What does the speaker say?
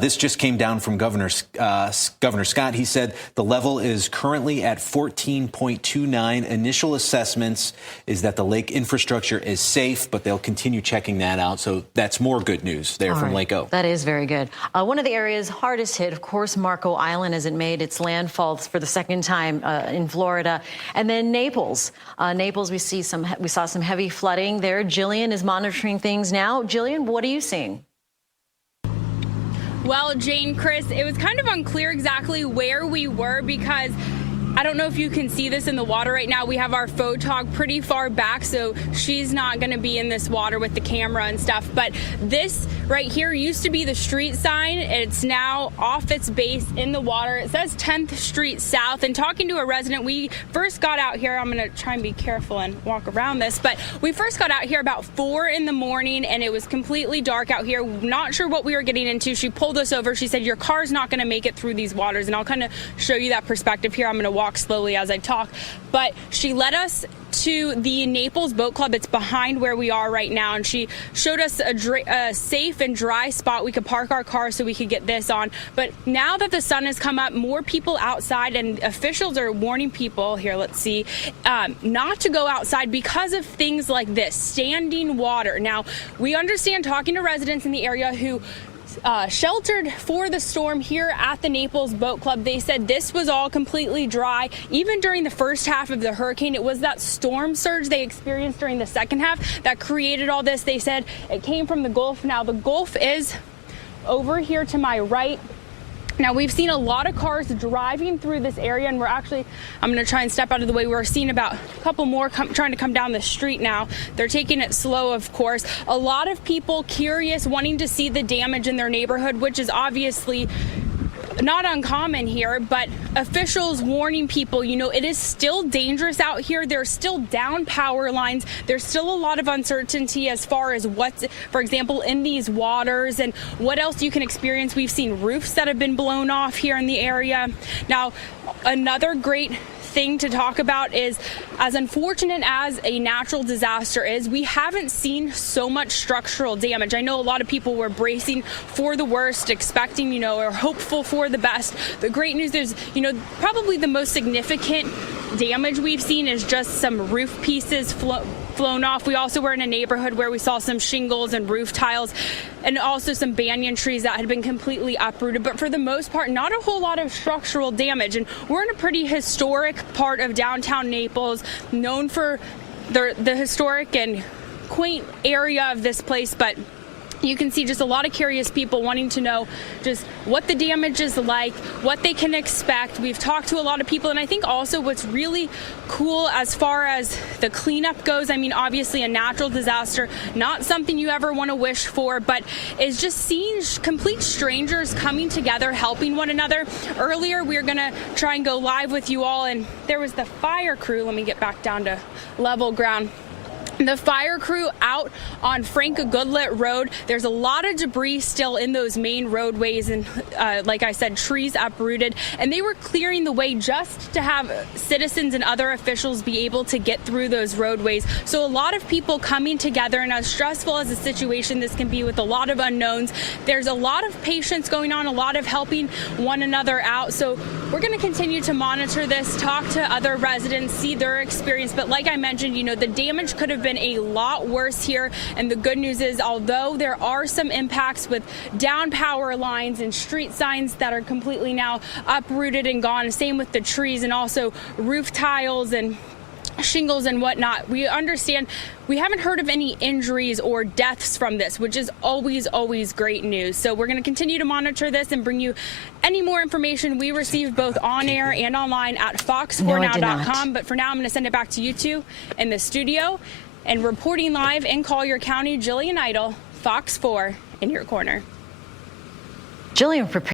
This just came down from Governor Scott. He said the level is currently at 14.29. Initial assessments is that the lake infrastructure is safe, but they'll continue checking that out. So that's more good news there from Lake O. That is very good. One of the areas hardest hit, of course, Marco Island, as it made its landfall for the second time in Florida, and then Naples. Naples, we saw some heavy flooding there. Jillian is monitoring things now. Jillian, what are you seeing? Well, Jane, Chris, it was kind of unclear exactly where we were because I don't know if you can see this in the water right now. We have our photog pretty far back, so she's not going to be in this water with the camera and stuff. But this right here used to be the street sign. It's now off its base in the water. It says 10th Street South. And talking to a resident, we first got out here. I'm going to try and be careful and walk around this. But we first got out here about 4 in the morning, and it was completely dark out here. Not sure what we were getting into. She pulled us over. She said, your car's not going to make it through these waters. And I'll kind of show you that perspective here. I'm going to walk slowly as I talk, but she led us to the Naples Boat Club. It's behind where we are right now, and she showed us a safe and dry spot we could park our car so we could get this on. But now that the sun has come up, more people outside, and officials are warning people here, let's see, not to go outside because of things like this, standing water. Now, we understand, talking to residents in the area who sheltered for the storm here at the Naples Boat Club, they said this was all completely dry. Even during the first half of the hurricane, it was that storm surge they experienced during the second half that created all this. They said it came from the Gulf. Now, the Gulf is over here to my right. Now, we've seen a lot of cars driving through this area, and I'm going to try and step out of the way. We're seeing about a couple more trying to come down the street now. They're taking it slow, of course. A lot of people curious, wanting to see the damage in their neighborhood, which is obviously not uncommon here, but officials warning people, you know, it is still dangerous out here. There's still down power lines. There's still a lot of uncertainty as far as what's, for example, in these waters and what else you can experience. We've seen roofs that have been blown off here in the area. Now, another great thing to talk about is, as unfortunate as a natural disaster is, we haven't seen so much structural damage. I know a lot of people were bracing for the worst, expecting, you know, or hopeful for the best. The great news is, you know, probably the most significant damage we've seen is just some roof pieces flown off. We also were in a neighborhood where we saw some shingles and roof tiles and also some banyan trees that had been completely uprooted. But for the most part, not a whole lot of structural damage. And we're in a pretty historic part of downtown Naples, known for the historic and quaint area of this place. But you can see just a lot of curious people wanting to know just what the damage is like, what they can expect. We've talked to a lot of people, and I think also what's really cool as far as the cleanup goes, I mean, obviously a natural disaster, not something you ever want to wish for, but is just seeing complete strangers coming together, helping one another. Earlier, we were going to try and go live with you all, and there was the fire crew. Let me get back down to level ground. The fire crew out on Frank Goodlet Road. There's a lot of debris still in those main roadways, and like I said, trees uprooted, and they were clearing the way just to have citizens and other officials be able to get through those roadways. So a lot of people coming together, and as stressful as a situation this can be with a lot of unknowns, there's a lot of patience going on, a lot of helping one another out. So we're going to continue to monitor this, talk to other residents, see their experience. But like I mentioned, you know, the damage could have been a lot worse here, and the good news is, although there are some impacts with down power lines and street signs that are completely now uprooted and gone, same with the trees and also roof tiles and shingles and whatnot, we understand we haven't heard of any injuries or deaths from this, which is always great news. So we're going to continue to monitor this and bring you any more information we receive both on air and online at fox4now.com. But for now, I'm going to send it back to you two in the studio. And reporting live in Collier County, Jillian Idle, Fox 4 in your corner. Jillian,